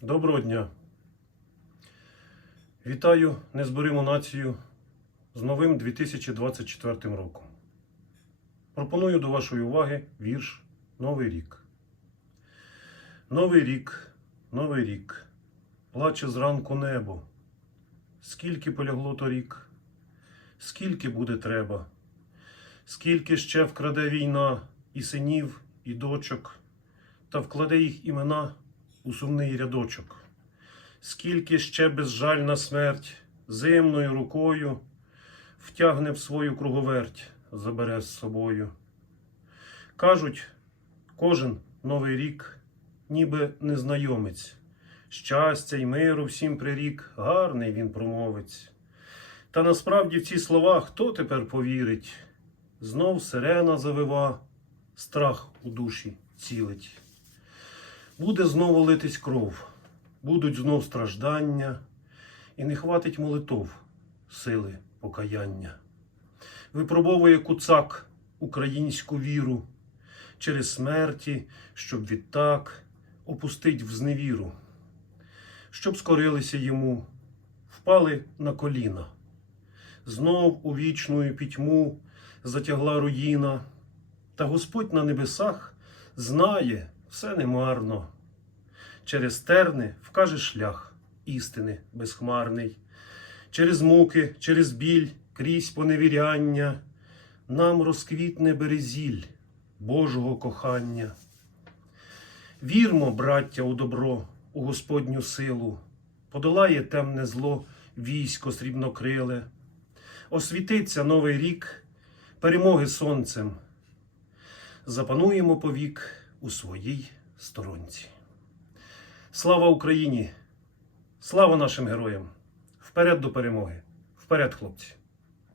Доброго дня. Вітаю незбориму націю з новим 2024 роком. Пропоную до вашої уваги вірш Новий рік. Новий рік, новий рік, плаче зранку небо. Скільки полягло торік, скільки буде треба, скільки ще вкраде війна і синів, і дочок, та вкладе їх імена у сумний рядочок. Скільки ще безжальна смерть зимною рукою втягне в свою круговерть, забере з собою. Кажуть, кожен новий рік, ніби незнайомець, щастя й миру всім прирік, гарний він промовець. Та насправді в ці слова хто тепер повірить? Знов сирена завива, страх у душі цілить. Буде знову литись кров, будуть знов страждання, і не хватить молитов, сили покаяння. Випробовує куцак українську віру через смерті, щоб відтак опустить в зневіру, щоб скорилися йому, впали на коліна. Знов у вічну пітьму затягла руїна, та Господь на небесах знає, все немарно. Через терни вкаже шлях істини безхмарний, через муки, через біль, крізь поневіряння, нам розквітне березіль Божого кохання. Вірмо, браття, у добро, у Господню силу, подолає темне зло, військо срібнокриле, освітиться новий рік, перемоги сонцем. Запануємо повік у своїй сторонці. Слава Україні! Слава нашим героям! Вперед до перемоги! Вперед, хлопці!